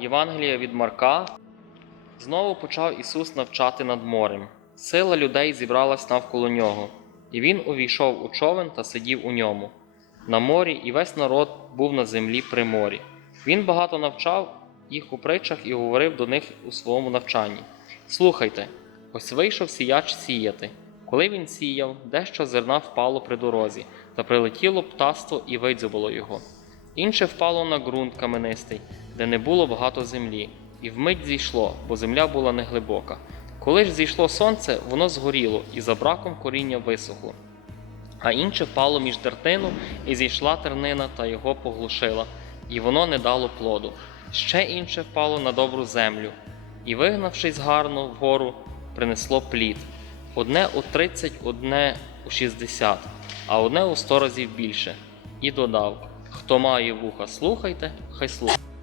Євангелія від Марка. Знову почав Ісус навчати над морем. Сила людей зібралась навколо нього, і він увійшов у човен та сидів у ньому. На морі і весь народ був на землі при морі. Він багато навчав їх у притчах і говорив до них у своєму навчанні. Слухайте, ось вийшов сіяч сіяти. Коли він сіяв, дещо зерна впало при дорозі, та прилетіло птаство і видзюбало його. Інше впало на ґрунт каменистий, де не було багато землі, і вмить зійшло, бо земля була неглибока. Коли ж зійшло сонце, воно згоріло, і за браком коріння висохло. А інше впало між тертину, і зійшла тернина та його поглушила, і воно не дало плоду. Ще інше впало на добру землю, і, вигнавшись гарно вгору, принесло плід. Одне у тридцять, одне у шістдесят, а одне у сто разів більше. І додав: Хто має вуха, слухайте, хай слухає.